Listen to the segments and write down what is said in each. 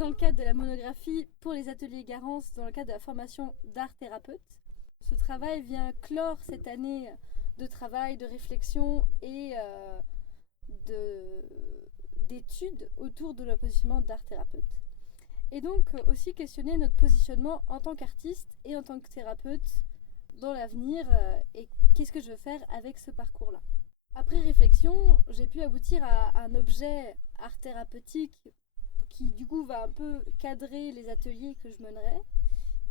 dans le cadre de la monographie pour les ateliers Garance, dans le cadre de la formation d'art thérapeute. Ce travail vient clore cette année de travail, de réflexion et d'études autour de notre positionnement d'art thérapeute. Et donc aussi questionner notre positionnement en tant qu'artiste et en tant que thérapeute dans l'avenir et qu'est-ce que je veux faire avec ce parcours-là. Après réflexion, j'ai pu aboutir à un objet art thérapeutique qui du coup va un peu cadrer les ateliers que je mènerai,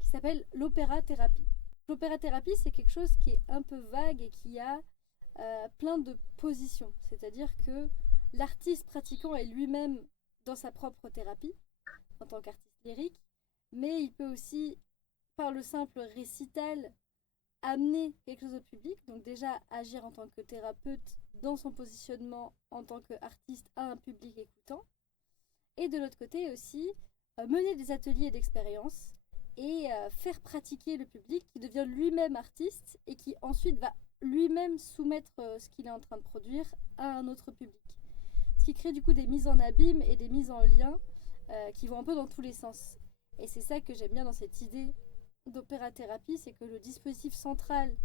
qui s'appelle l'opéra-thérapie. L'opéra-thérapie, c'est quelque chose qui est un peu vague et qui a plein de positions. C'est-à-dire que l'artiste pratiquant est lui-même dans sa propre thérapie, en tant qu'artiste lyrique, mais il peut aussi, par le simple récital, amener quelque chose au public, donc déjà agir en tant que thérapeute dans son positionnement en tant qu'artiste à un public écoutant, et de l'autre côté aussi mener des ateliers d'expérience et faire pratiquer le public qui devient lui-même artiste et qui ensuite va lui-même soumettre ce qu'il est en train de produire à un autre public. Ce qui crée du coup des mises en abîme et des mises en lien qui vont un peu dans tous les sens. Et c'est ça que j'aime bien dans cette idée d'opéra-thérapie, c'est que le dispositif central,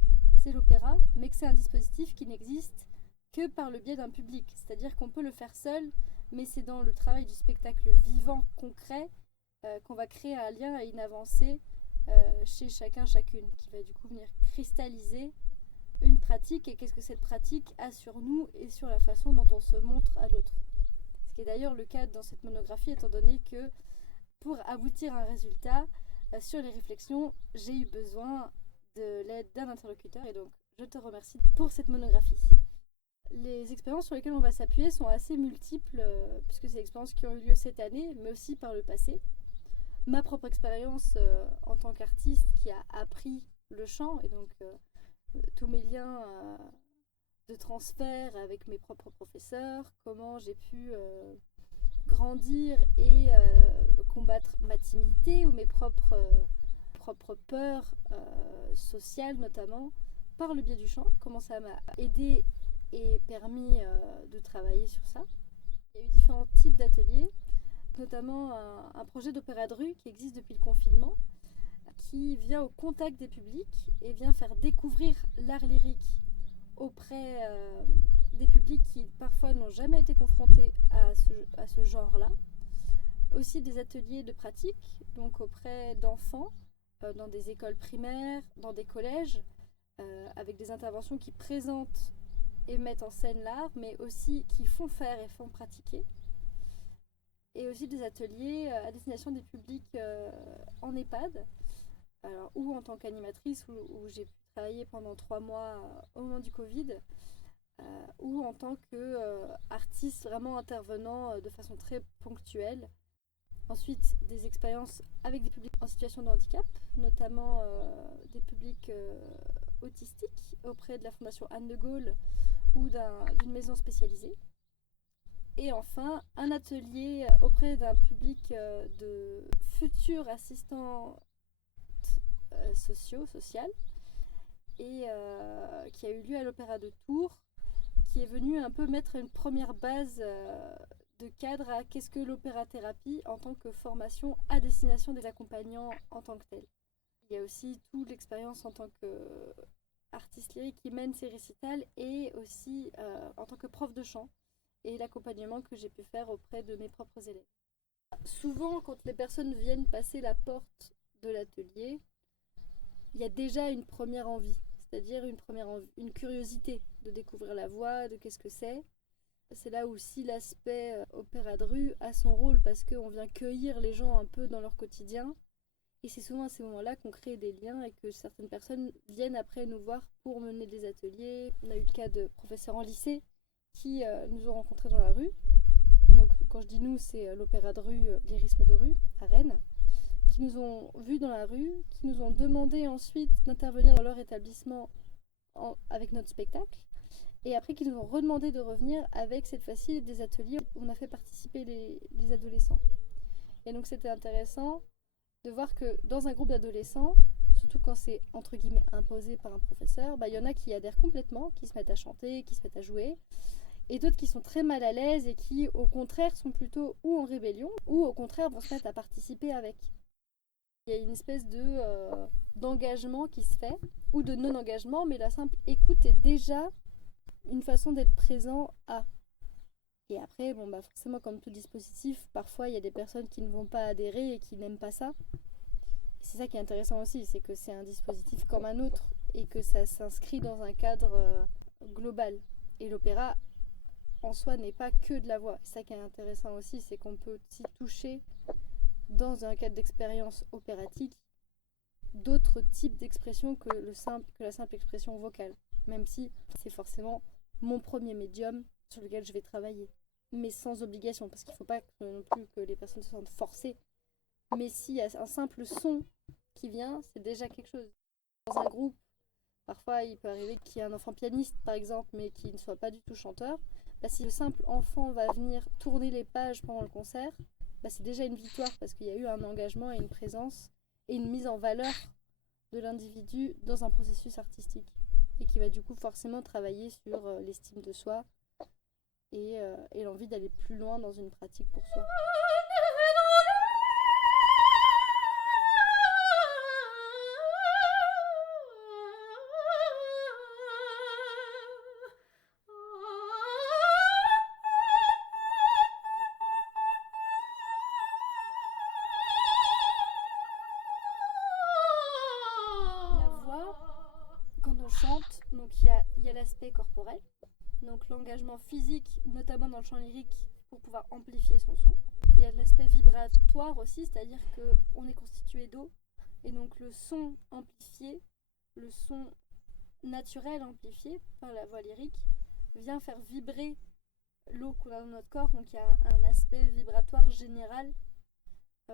c'est l'opéra, mais que c'est un dispositif qui n'existe que par le biais d'un public. C'est-à-dire qu'on peut le faire seul, mais c'est dans le travail du spectacle vivant, concret, qu'on va créer un lien et une avancée chez chacun, chacune, qui va du coup venir cristalliser une pratique et qu'est-ce que cette pratique a sur nous et sur la façon dont on se montre à l'autre. Ce qui est d'ailleurs le cas dans cette monographie, étant donné que pour aboutir à un résultat, sur les réflexions, j'ai eu besoin de l'aide d'un interlocuteur et donc je te remercie pour cette monographie. Les expériences sur lesquelles on va s'appuyer sont assez multiples puisque c'est des expériences qui ont eu lieu cette année mais aussi par le passé. Ma propre expérience en tant qu'artiste qui a appris le chant et donc tous mes liens de transfert avec mes propres professeurs, comment j'ai pu grandir et combattre ma timidité ou mes propres peurs sociales notamment par le biais du chant, comment ça m'a aidé et permis de travailler sur ça. Il y a eu différents types d'ateliers, notamment un projet d'opéra de rue qui existe depuis le confinement, qui vient au contact des publics et vient faire découvrir l'art lyrique auprès des publics qui parfois n'ont jamais été confrontés à ce genre-là. Aussi des ateliers de pratique, donc auprès d'enfants, dans des écoles primaires, dans des collèges, avec des interventions qui présentent et mettent en scène l'art, mais aussi qui font faire et font pratiquer. Et aussi des ateliers à destination des publics en EHPAD, alors, ou en tant qu'animatrice, où j'ai pu travailler pendant 3 mois au moment du Covid, ou en tant qu'artiste vraiment intervenant de façon très ponctuelle. Ensuite, des expériences avec des publics en situation de handicap, notamment des publics autistiques auprès de la Fondation Anne de Gaulle ou d'une maison spécialisée. Et enfin, un atelier auprès d'un public de futurs assistants sociales, et qui a eu lieu à l'Opéra de Tours, qui est venu un peu mettre une première base de cadre à qu'est-ce que l'opéra-thérapie en tant que formation à destination des accompagnants en tant que tel. Il y a aussi toute l'expérience en tant qu'artiste lyrique qui mène ses récitals et aussi en tant que prof de chant et l'accompagnement que j'ai pu faire auprès de mes propres élèves. Souvent, quand les personnes viennent passer la porte de l'atelier, il y a déjà une première envie, c'est-à-dire une curiosité de découvrir la voix, de qu'est-ce que c'est. C'est là aussi l'aspect opéra de rue a son rôle parce qu'on vient cueillir les gens un peu dans leur quotidien. Et c'est souvent à ces moments-là qu'on crée des liens et que certaines personnes viennent après nous voir pour mener des ateliers. On a eu le cas de professeurs en lycée qui nous ont rencontrés dans la rue. Donc quand je dis nous, c'est l'opéra de rue, lyrisme de rue à Rennes, qui nous ont vus dans la rue, qui nous ont demandé ensuite d'intervenir dans leur établissement avec notre spectacle. Et après, qui nous ont redemandé de revenir avec cette fois-ci des ateliers où on a fait participer les adolescents. Et donc c'était intéressant de voir que dans un groupe d'adolescents, surtout quand c'est entre guillemets imposé par un professeur, il y en a qui adhèrent complètement, qui se mettent à chanter, qui se mettent à jouer. et d'autres qui sont très mal à l'aise et qui, au contraire, sont plutôt ou en rébellion, ou au contraire vont se mettre à participer avec. Il y a une espèce d'engagement qui se fait, ou de non-engagement, mais la simple écoute est déjà une façon d'être présent à. Et après, bon, bah forcément, comme tout dispositif, parfois il y a des personnes qui ne vont pas adhérer et qui n'aiment pas ça. Et c'est ça qui est intéressant aussi, c'est que c'est un dispositif comme un autre et que ça s'inscrit dans un cadre global. Et l'opéra, en soi, n'est pas que de la voix. C'est ça qui est intéressant aussi, c'est qu'on peut aussi toucher, dans un cadre d'expérience opératique, d'autres types d'expressions que la simple expression vocale. Même si c'est forcément mon premier médium sur lequel je vais travailler. Mais sans obligation, parce qu'il ne faut pas non plus que les personnes se sentent forcées. Mais s'il y a un simple son qui vient, c'est déjà quelque chose. Dans un groupe, parfois il peut arriver qu'il y ait un enfant pianiste, par exemple, mais qui ne soit pas du tout chanteur. Bah, si le simple enfant va venir tourner les pages pendant le concert, bah, c'est déjà une victoire, parce qu'il y a eu un engagement et une présence et une mise en valeur de l'individu dans un processus artistique. Et qui va du coup forcément travailler sur l'estime de soi et l'envie d'aller plus loin dans une pratique pour soi. La voix, quand on chante, donc il y a l'aspect corporel, donc l'engagement physique, notamment dans le chant lyrique, pour pouvoir amplifier son son. Il y a l'aspect vibratoire aussi, c'est-à-dire qu'on est constitué d'eau, et donc le son amplifié, le son naturel amplifié par la voix lyrique, vient faire vibrer l'eau qu'on a dans notre corps, donc il y a un aspect vibratoire général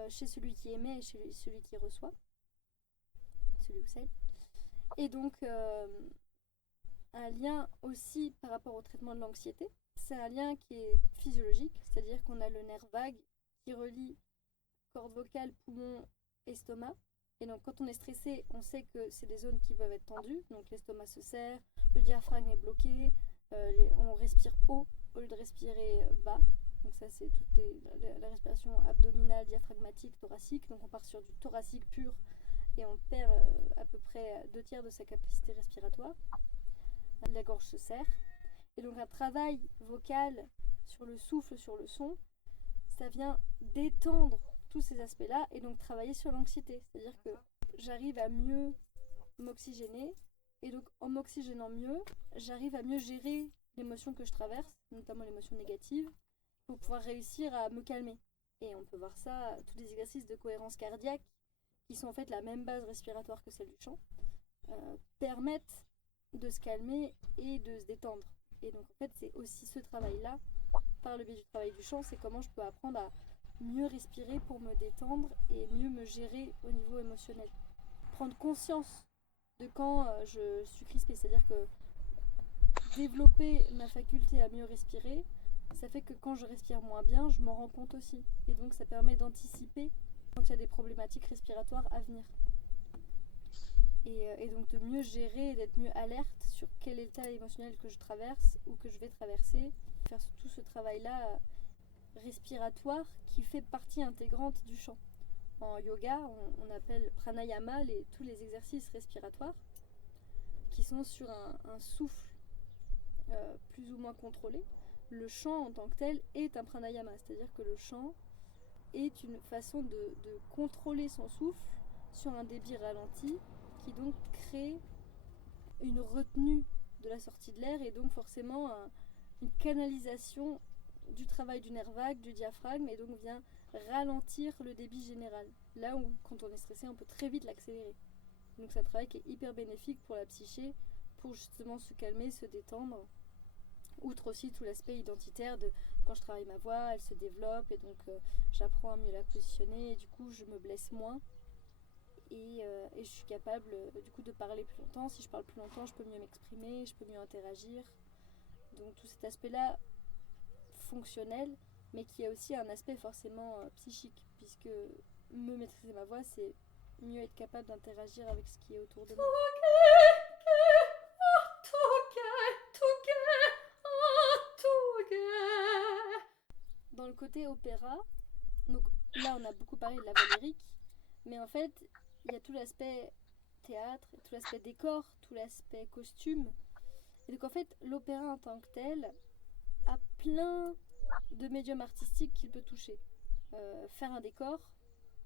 chez celui qui émet et chez celui qui reçoit, celui ou celle. Et donc un lien aussi par rapport au traitement de l'anxiété. C'est un lien qui est physiologique, c'est-à-dire qu'on a le nerf vague qui relie corde vocale, poumon, estomac. Et donc quand on est stressé, on sait que c'est des zones qui peuvent être tendues, donc l'estomac se serre, le diaphragme est bloqué, on respire haut au lieu de respirer bas. Donc ça c'est la respiration abdominale, diaphragmatique, thoracique. Donc on part sur du thoracique pur et on perd à peu près 2/3 de sa capacité respiratoire. La gorge se serre. Et donc un travail vocal sur le souffle, sur le son, ça vient détendre tous ces aspects-là et donc travailler sur l'anxiété. C'est-à-dire que j'arrive à mieux m'oxygéner et donc en m'oxygénant mieux, j'arrive à mieux gérer l'émotion que je traverse, notamment l'émotion négative, pour pouvoir réussir à me calmer. Et on peut voir ça, tous les exercices de cohérence cardiaque, qui sont en fait la même base respiratoire que celle du chant, permettent de se calmer et de se détendre. Et donc en fait c'est aussi ce travail-là, par le biais du travail du chant, c'est comment je peux apprendre à mieux respirer pour me détendre et mieux me gérer au niveau émotionnel. Prendre conscience de quand je suis crispée, c'est-à-dire que développer ma faculté à mieux respirer, ça fait que quand je respire moins bien, je m'en rends compte aussi. Et donc ça permet d'anticiper quand il y a des problématiques respiratoires à venir. Et donc de mieux gérer et d'être mieux alerte sur quel état émotionnel que je traverse ou que je vais traverser. Faire tout ce travail-là respiratoire qui fait partie intégrante du chant. En yoga, on appelle pranayama tous les exercices respiratoires qui sont sur un souffle plus ou moins contrôlé. Le chant en tant que tel est un pranayama, c'est-à-dire que le chant est une façon de contrôler son souffle sur un débit ralenti qui donc crée une retenue de la sortie de l'air et donc forcément une canalisation du travail du nerf vague, du diaphragme, et donc vient ralentir le débit général. Là où quand on est stressé, on peut très vite l'accélérer. Donc c'est un travail qui est hyper bénéfique pour la psyché, pour justement se calmer, se détendre. Outre aussi tout l'aspect identitaire de quand je travaille ma voix, elle se développe et donc j'apprends à mieux la positionner et du coup je me blesse moins. Et je suis capable du coup de parler plus longtemps. Si je parle plus longtemps, je peux mieux m'exprimer, je peux mieux interagir. Donc tout cet aspect-là fonctionnel, mais qui a aussi un aspect forcément psychique, puisque me maîtriser ma voix, c'est mieux être capable d'interagir avec ce qui est autour de moi. côté opéra, donc là on a beaucoup parlé de la voix lyrique, mais en fait il y a tout l'aspect théâtre, tout l'aspect décor, tout l'aspect costume. Et donc en fait l'opéra en tant que tel a plein de médiums artistiques qu'il peut toucher. Faire un décor,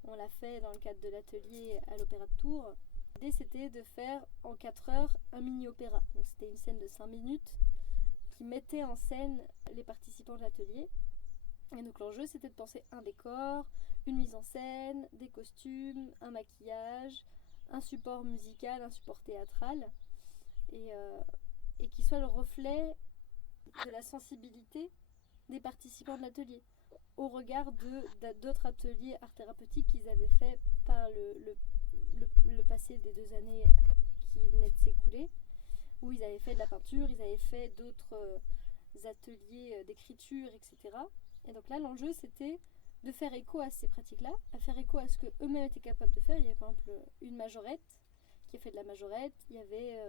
on l'a fait dans le cadre de l'atelier à l'Opéra de Tours. L'idée c'était de faire en 4 heures un mini-opéra. Donc c'était une scène de 5 minutes qui mettait en scène les participants de l'atelier. Et donc l'enjeu c'était de penser un décor, une mise en scène, des costumes, un maquillage, un support musical, un support théâtral, et qui soit le reflet de la sensibilité des participants de l'atelier, au regard d'autres ateliers art thérapeutiques qu'ils avaient fait par le passé des 2 années qui venaient de s'écouler, où ils avaient fait de la peinture, ils avaient fait d'autres ateliers d'écriture, etc. Et donc là, l'enjeu, c'était de faire écho à ces pratiques-là, à faire écho à ce qu'eux-mêmes étaient capables de faire. Il y avait par exemple une majorette qui a fait de la majorette, il y avait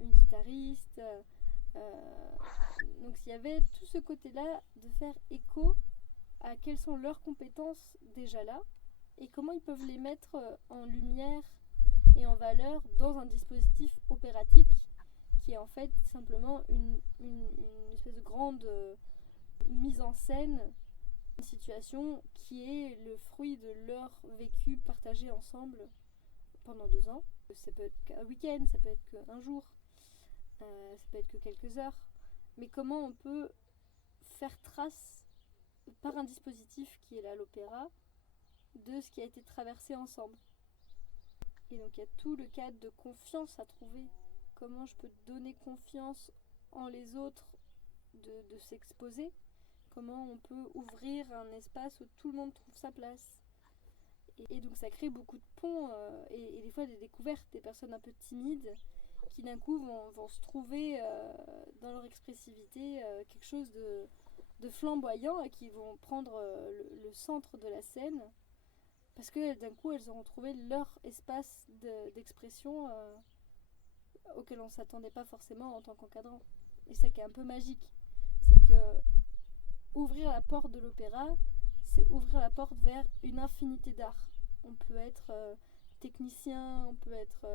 une guitariste. Donc il y avait tout ce côté-là de faire écho à quelles sont leurs compétences déjà là et comment ils peuvent les mettre en lumière et en valeur dans un dispositif opératique qui est en fait simplement une espèce de grande mise en scène, une situation qui est le fruit de leur vécu partagé ensemble pendant 2 ans. Ça peut être qu'un week-end, ça peut être qu'un jour, ça peut être que quelques heures. Mais comment on peut faire trace par un dispositif qui est là l'opéra de ce qui a été traversé ensemble. Et donc il y a tout le cadre de confiance à trouver. Comment je peux donner confiance en les autres de s'exposer. Comment on peut ouvrir un espace où tout le monde trouve sa place. Et donc ça crée beaucoup de ponts et des fois des découvertes, des personnes un peu timides qui d'un coup vont se trouver dans leur expressivité quelque chose de flamboyant et qui vont prendre le centre de la scène parce que d'un coup elles auront trouvé leur espace d'expression auquel on ne s'attendait pas forcément en tant qu'encadrant. Et ça qui est un peu magique, c'est que ouvrir la porte de l'opéra, c'est ouvrir la porte vers une infinité d'arts. On peut être technicien, on peut être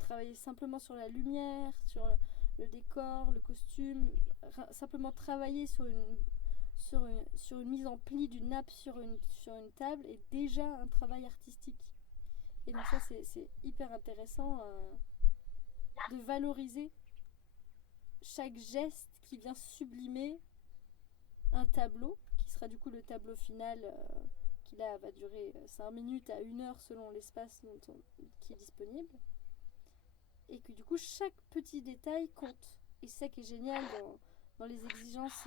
travailler simplement sur la lumière, sur le décor, le costume, simplement travailler sur une mise en pli d'une nappe sur une table est déjà un travail artistique. Et donc ça c'est hyper intéressant de valoriser chaque geste qui vient sublimer un tableau, qui sera du coup le tableau final qui là va durer 5 minutes à 1 heure selon l'espace qui est disponible. Et que du coup chaque petit détail compte. Et c'est ça qui est génial dans les exigences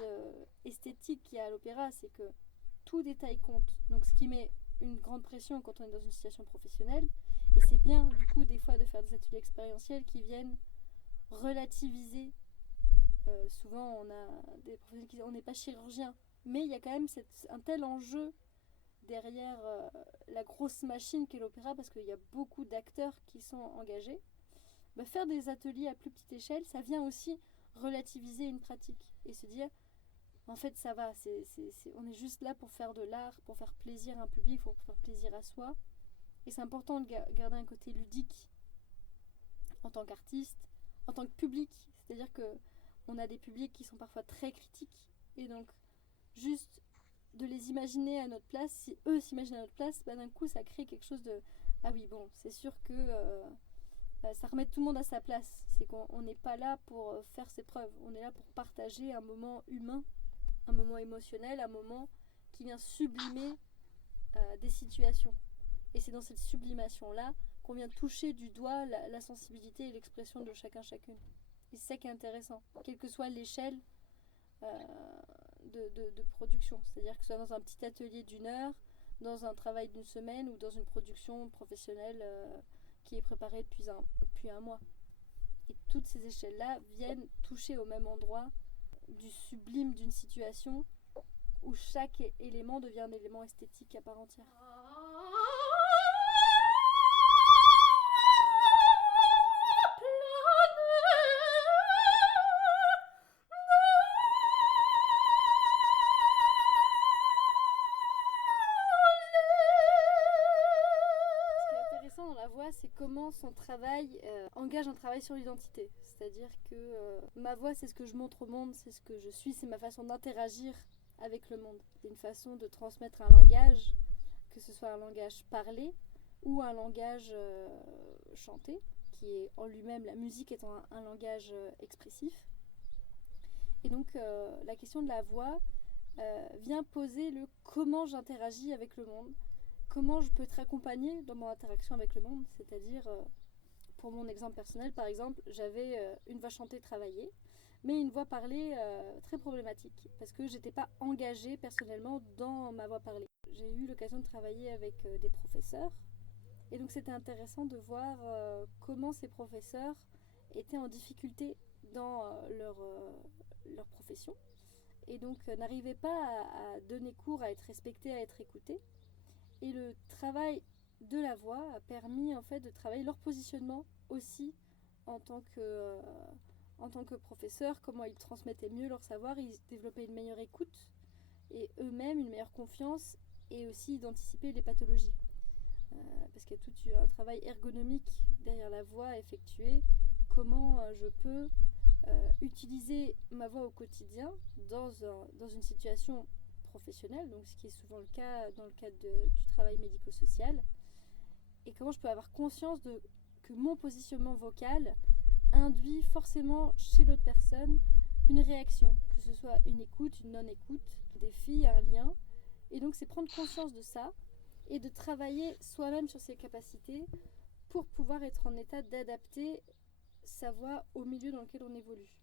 esthétiques qu'il y a à l'opéra, c'est que tout détail compte. Donc ce qui met une grande pression quand on est dans une situation professionnelle. Et c'est bien du coup des fois de faire des ateliers expérientiels qui viennent relativiser. Souvent on a des professionnels qui disent on n'est pas chirurgien, mais il y a quand même un tel enjeu derrière la grosse machine qu'est l'opéra parce qu'il y a beaucoup d'acteurs qui sont engagés. Faire des ateliers à plus petite échelle, ça vient aussi relativiser une pratique et se dire en fait ça va, on est juste là pour faire de l'art, pour faire plaisir à un public, pour faire plaisir à soi. Et c'est important de garder un côté ludique en tant qu'artiste, en tant que public. C'est-à-dire que on a des publics qui sont parfois très critiques et donc juste de les imaginer à notre place, si eux s'imaginent à notre place, d'un coup ça crée quelque chose de ah oui bon, c'est sûr que ça remet tout le monde à sa place. C'est qu'on n'est pas là pour faire ses preuves, on est là pour partager un moment humain, un moment émotionnel, un moment qui vient sublimer des situations. Et c'est dans cette sublimation-là qu'on vient toucher du doigt la sensibilité et l'expression de chacune. Et c'est ça qui est intéressant, quelle que soit l'échelle de production. C'est-à-dire que ce soit dans un petit atelier d'1 heure, dans un travail d'1 semaine ou dans une production professionnelle qui est préparée depuis un mois. Et toutes ces échelles-là viennent toucher au même endroit du sublime d'une situation où chaque élément devient un élément esthétique à part entière. comment son travail engage un travail sur l'identité. C'est-à-dire que ma voix, c'est ce que je montre au monde, c'est ce que je suis, c'est ma façon d'interagir avec le monde. C'est une façon de transmettre un langage, que ce soit un langage parlé ou un langage chanté, qui est en lui-même, la musique étant un langage expressif. Et donc la question de la voix vient poser le comment j'interagis avec le monde, comment je peux être accompagnée dans mon interaction avec le monde, c'est-à-dire, pour mon exemple personnel, par exemple, j'avais une voix chantée travaillée, mais une voix parlée très problématique, parce que j'étais pas engagée personnellement dans ma voix parlée. J'ai eu l'occasion de travailler avec des professeurs, et donc c'était intéressant de voir comment ces professeurs étaient en difficulté dans leur profession, et donc n'arrivaient pas à donner cours, à être respectés, à être écoutés. Et le travail de la voix a permis en fait de travailler leur positionnement aussi en tant que professeur, comment ils transmettaient mieux leur savoir, ils développaient une meilleure écoute et eux-mêmes une meilleure confiance et aussi d'anticiper les pathologies. Parce qu'il y a tout un travail ergonomique derrière la voix à effectuer, comment je peux utiliser ma voix au quotidien dans une situation professionnelle, donc ce qui est souvent le cas dans le cadre du travail médico-social, et comment je peux avoir conscience que mon positionnement vocal induit forcément chez l'autre personne une réaction, que ce soit une écoute, une non-écoute, un défi, un lien. Et donc c'est prendre conscience de ça et de travailler soi-même sur ses capacités pour pouvoir être en état d'adapter sa voix au milieu dans lequel on évolue.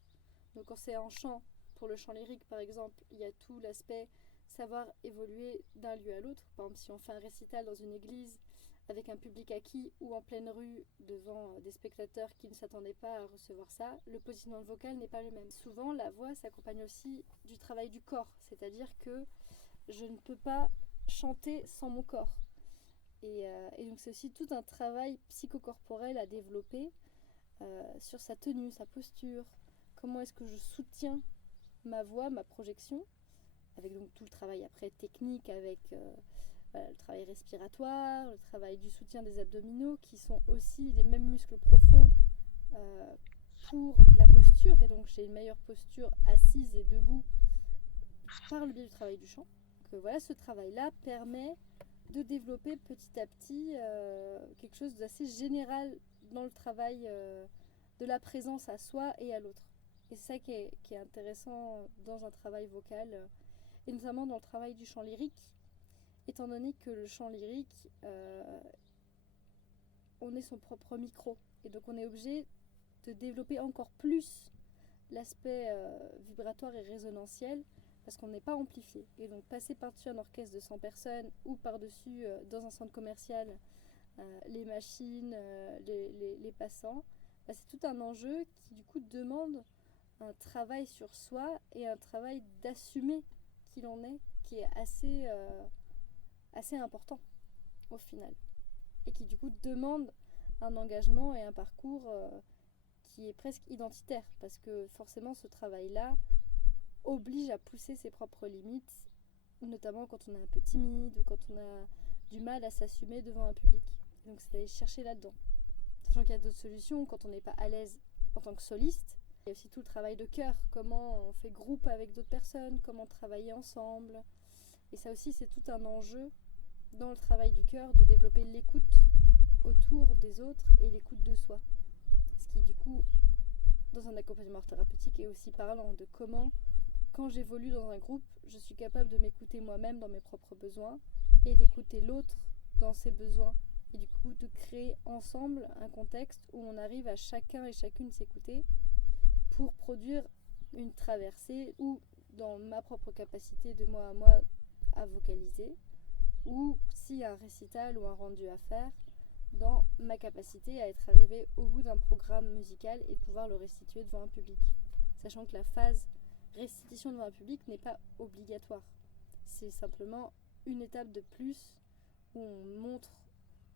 Donc quand c'est en chant, pour le chant lyrique par exemple, il y a tout l'aspect savoir évoluer d'un lieu à l'autre. Par exemple, si on fait un récital dans une église avec un public acquis ou en pleine rue devant des spectateurs qui ne s'attendaient pas à recevoir ça, le positionnement vocal n'est pas le même. Souvent, la voix s'accompagne aussi du travail du corps, c'est-à-dire que je ne peux pas chanter sans mon corps. Et donc c'est aussi tout un travail psychocorporel à développer sur sa tenue, sa posture, comment est-ce que je soutiens ma voix, ma projection, avec donc tout le travail après technique, avec le travail respiratoire, le travail du soutien des abdominaux, qui sont aussi les mêmes muscles profonds pour la posture, et donc j'ai une meilleure posture assise et debout par le biais du travail du chant. Donc voilà, ce travail-là permet de développer petit à petit quelque chose d'assez général dans le travail de la présence à soi et à l'autre. Et c'est ça qui est intéressant dans un travail vocal, et notamment dans le travail du chant lyrique, étant donné que le chant lyrique, on est son propre micro, et donc on est obligé de développer encore plus l'aspect vibratoire et résonantiel, parce qu'on n'est pas amplifié. Et donc passer par-dessus un orchestre de 100 personnes, ou par-dessus, dans un centre commercial, les machines, les passants, c'est tout un enjeu qui du coup demande un travail sur soi et un travail d'assumer qui l'on est, qui est assez important au final, et qui du coup demande un engagement et un parcours qui est presque identitaire, parce que forcément ce travail-là oblige à pousser ses propres limites, notamment quand on est un peu timide ou quand on a du mal à s'assumer devant un public. Donc c'est d'aller chercher là-dedans. Sachant qu'il y a d'autres solutions quand on n'est pas à l'aise en tant que soliste. Il y a aussi tout le travail de chœur, comment on fait groupe avec d'autres personnes, comment travailler ensemble. Et ça aussi, c'est tout un enjeu dans le travail du chœur, de développer l'écoute autour des autres et l'écoute de soi. Ce qui, du coup, dans un accompagnement thérapeutique, est aussi parlant de comment, quand j'évolue dans un groupe, je suis capable de m'écouter moi-même dans mes propres besoins et d'écouter l'autre dans ses besoins. Et du coup, de créer ensemble un contexte où on arrive à chacun et chacune s'écouter pour produire une traversée, ou dans ma propre capacité de moi à moi à vocaliser, ou s'il y a un récital ou un rendu à faire, dans ma capacité à être arrivée au bout d'un programme musical et de pouvoir le restituer devant un public. Sachant que la phase restitution devant un public n'est pas obligatoire. C'est simplement une étape de plus où on montre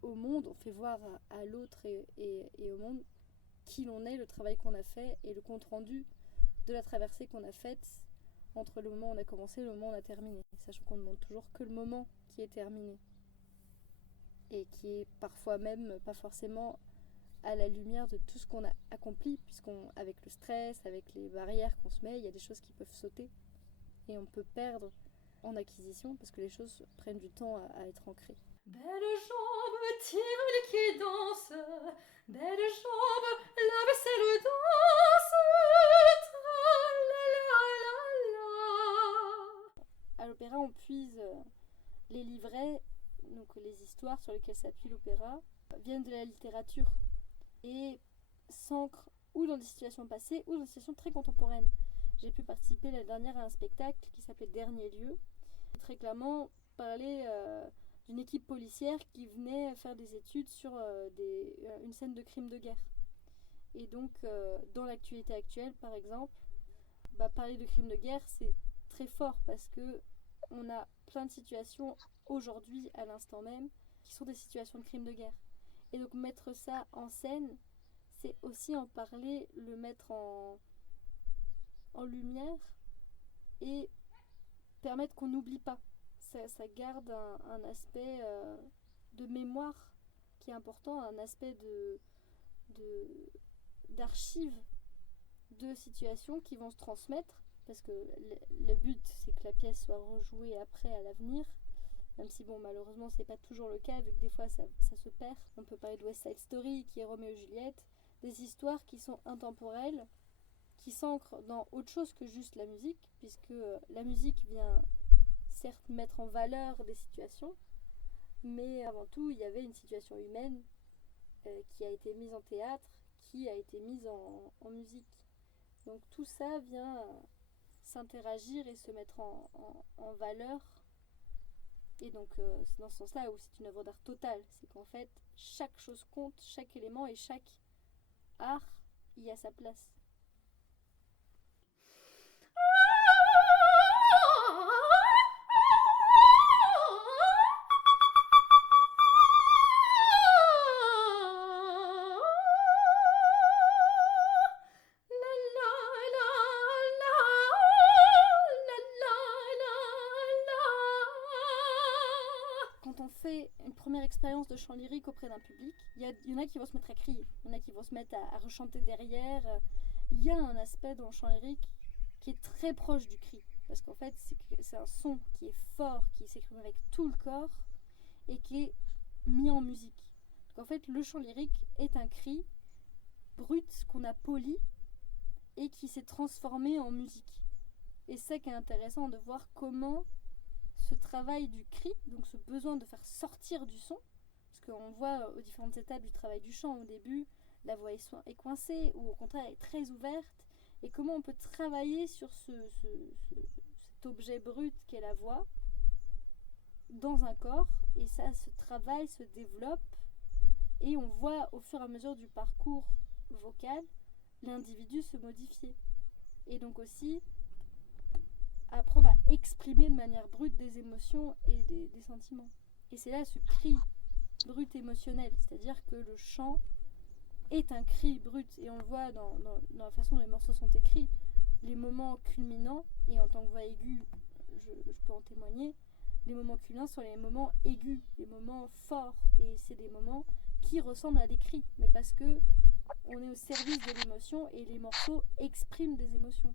au monde, on fait voir à l'autre et au monde qui l'on est, le travail qu'on a fait et le compte rendu de la traversée qu'on a faite entre le moment où on a commencé et le moment où on a terminé, sachant qu'on ne montre toujours que le moment qui est terminé. et qui est parfois même pas forcément à la lumière de tout ce qu'on a accompli, avec le stress, avec les barrières qu'on se met, il y a des choses qui peuvent sauter et on peut perdre en acquisition parce que les choses prennent du temps à être ancrées. Belle jambe, tire qui danse, belle jambe, la vaisselle danse, tra-la-la-la-la. À l'opéra, on puise les livrets, donc les histoires sur lesquelles s'appuie l'opéra, viennent de la littérature et s'ancrent ou dans des situations passées ou dans des situations très contemporaines. J'ai pu participer l'année dernière à un spectacle qui s'appelait Dernier lieu, qui très clairement parlait d'une équipe policière qui venait faire des études sur une scène de crime de guerre. Et donc, dans l'actualité actuelle, par exemple, parler de crime de guerre, c'est très fort parce que on a plein de situations aujourd'hui, à l'instant même, qui sont des situations de crime de guerre. Et donc, mettre ça en scène, c'est aussi en parler, le mettre en lumière et permettre qu'on n'oublie pas. Ça garde un aspect de mémoire qui est important, un aspect d'archives de situations qui vont se transmettre, parce que le but c'est que la pièce soit rejouée après à l'avenir, même si malheureusement c'est pas toujours le cas, vu que des fois ça se perd. On peut parler de West Side Story qui est Roméo et Juliette, des histoires qui sont intemporelles, qui s'ancrent dans autre chose que juste la musique, puisque la musique vient certes mettre en valeur des situations, mais avant tout il y avait une situation humaine qui a été mise en théâtre, qui a été mise en musique. Donc tout ça vient s'interagir et se mettre en valeur. Et donc c'est dans ce sens-là où c'est une œuvre d'art totale. C'est qu'en fait, chaque chose compte, chaque élément et chaque art y a sa place. Quand on fait une première expérience de chant lyrique auprès d'un public, il y en a qui vont se mettre à crier, il y en a qui vont se mettre à rechanter derrière. Il y a un aspect dans le chant lyrique qui est très proche du cri, parce qu'en fait c'est un son qui est fort, qui s'exprime avec tout le corps et qui est mis en musique. Donc en fait le chant lyrique est un cri brut qu'on a poli et qui s'est transformé en musique. Et c'est ça qui est intéressant, de voir comment ce travail du cri, donc ce besoin de faire sortir du son, parce qu'on voit aux différentes étapes du travail du chant, au début la voix est coincée ou au contraire elle est très ouverte, et comment on peut travailler sur cet objet brut qu'est la voix dans un corps, et ça, ce travail se développe et on voit au fur et à mesure du parcours vocal l'individu se modifier, et donc aussi apprendre à exprimer de manière brute des émotions et des sentiments. Et c'est là ce cri brut émotionnel, c'est-à-dire que le chant est un cri brut, et on le voit dans la façon dont les morceaux sont écrits, les moments culminants, et en tant que voix aiguë, je peux en témoigner, les moments culminants sont les moments aigus, les moments forts, et c'est des moments qui ressemblent à des cris, mais parce que on est au service de l'émotion et les morceaux expriment des émotions.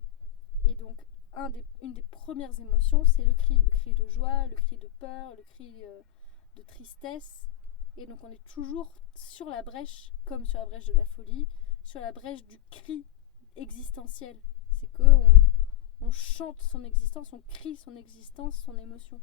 Et donc une des premières émotions, c'est le cri de joie, le cri de peur, le cri de tristesse. Et donc on est toujours sur la brèche, comme sur la brèche de la folie, sur la brèche du cri existentiel. C'est qu'on chante son existence, on crie son existence, son émotion.